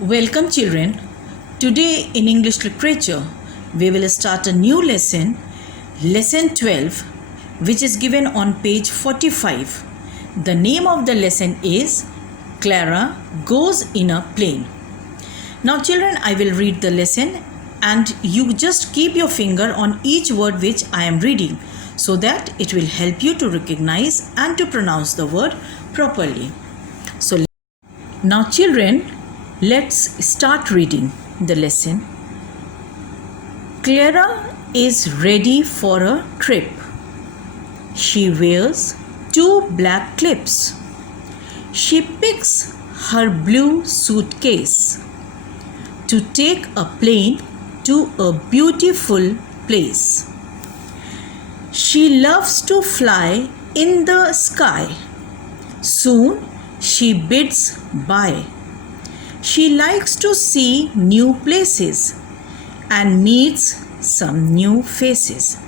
Welcome children. Today in English literature we will start a new lesson, lesson 12, which is given on page 45. The name of the lesson is Clara Goes in a Plane. Now children, I will read the lesson and you just keep your finger on each word which I am reading so that it will help you to recognize and to pronounce the word properly. So now children, let's start reading the lesson. Clara is ready for a trip. She wears 2 black clips. She picks her blue suitcase to take a plane to a beautiful place. She loves to fly in the sky. Soon she bids bye. She likes to see new places and meets some new faces.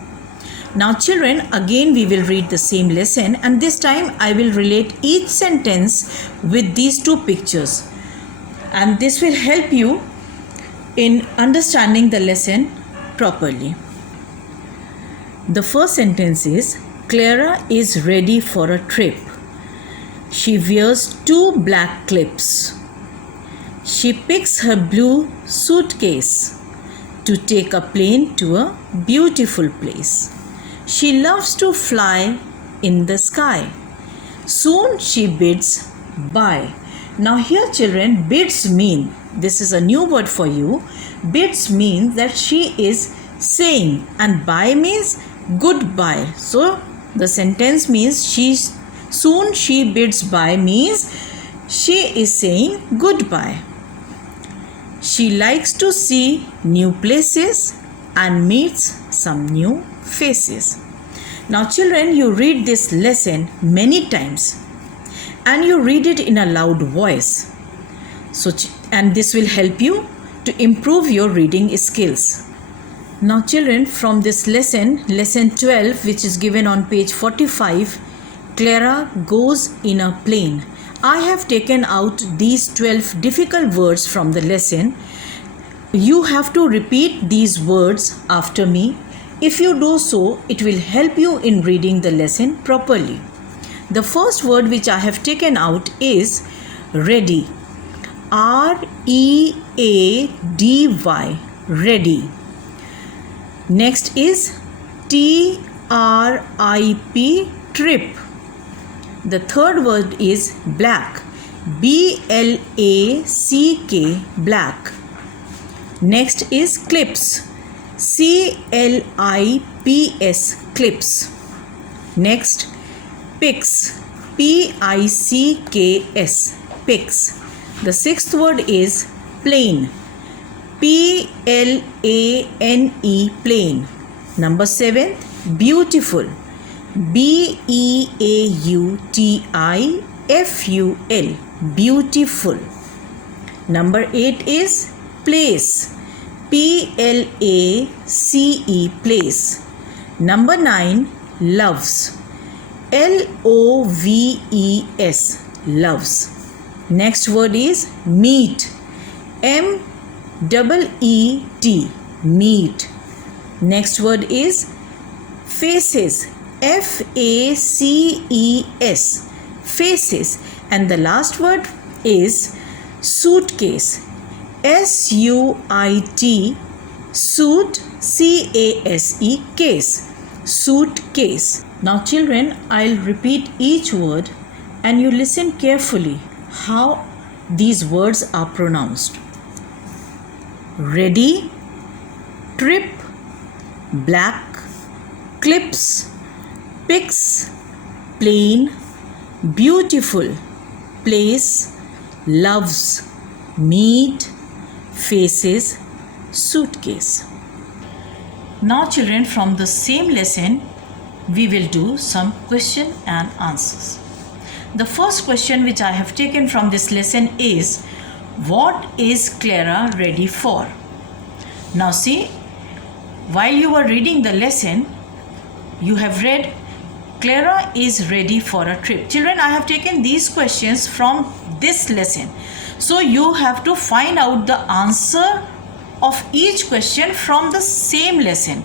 Now children, again we will read the same lesson and this time I will relate each sentence with these 2 pictures. And this will help you in understanding the lesson properly. The first sentence is, Clara is ready for a trip. She wears 2 black clips. She picks her blue suitcase to take a plane to a beautiful place. She loves to fly in the sky. Soon she bids bye. Now here children, bids mean, this is a new word for you. Bids means that she is saying and bye means goodbye. So the sentence means soon she bids bye means she is saying goodbye. She likes to see new places and meets some new faces. Now children, you read this lesson many times and you read it in a loud voice. And this will help you to improve your reading skills. Now children, from this lesson, lesson 12, which is given on page 45, Clara goes in a plane. I have taken out these 12 difficult words from the lesson. You have to repeat these words after me. If you do so, it will help you in reading the lesson properly. The first word which I have taken out is ready. R-E-A-D-Y, ready. Next is T-R-I-P, trip. The third word is black. B-L-A-C-K, black. Next is clips. C-L-I-P-S, clips. Next, picks. P-I-C-K-S, picks. The sixth word is plane. P-L-A-N-E, plane. Number 7, beautiful. B-E-A-U-T-I-F-U-L, beautiful. Number 8 is place. P-L-A-C-E, place. Number 9, loves. L-O-V-E-S, loves. Next word is meet. M-E-E-T, meet. Next word is faces. F-A-C-E-S, faces. And the last word is suitcase. S-U-I-T, suit, C-A-S-E, case, suitcase. Now children, I'll repeat each word and you listen carefully how these words are pronounced. Ready, trip, black, clips, picks, plane, beautiful, place, loves, meet, faces, suitcase. Now children, from the same lesson, we will do some question and answers. The first question which I have taken from this lesson is, what is Clara ready for? Now see, while you are reading the lesson, you have read Clara is ready for a trip. Children, I have taken these questions from this lesson. So you have to find out the answer of each question from the same lesson.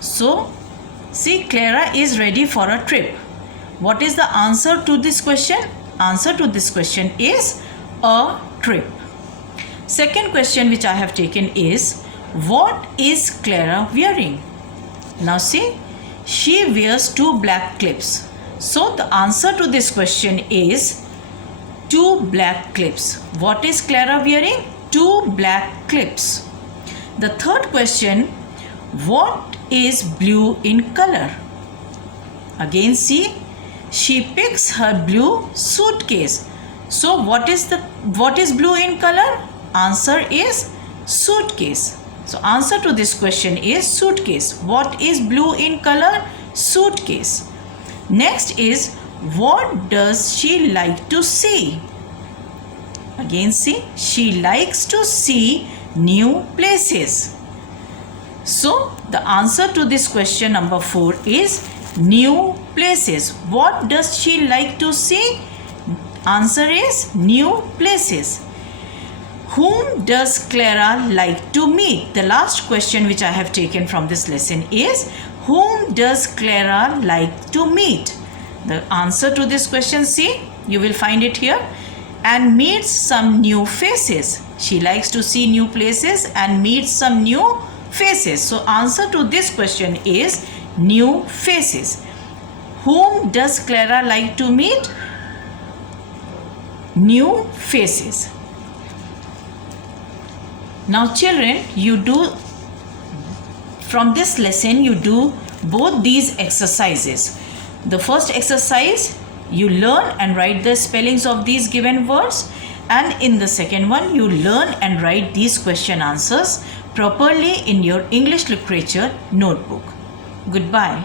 So see, Clara is ready for a trip. What is the answer to this question? Answer to this question is a trip. Second question which I have taken is, what is Clara wearing? Now see, she wears 2 black clips. So the answer to this question is 2 black clips. What is Clara wearing? 2 black clips. The third question, what is blue in color? Again see, she picks her blue suitcase. So what is blue in color? Answer is suitcase. So answer to this question is suitcase. What is blue in color? Suitcase. Next is, what does she like to see? Again see, she likes to see new places. So the answer to this question number 4 is new places. What does she like to see? Answer is new places. Whom does Clara like to meet? The last question which I have taken from this lesson is, whom does Clara like to meet? The answer to this question, see, you will find it here. And meets some new faces. She likes to see new places and meets some new faces. So answer to this question is new faces. Whom does Clara like to meet? New faces. Now children, from this lesson you do both these exercises. The first exercise, you learn and write the spellings of these given words, and in the second one you learn and write these question answers properly in your English literature notebook. Goodbye.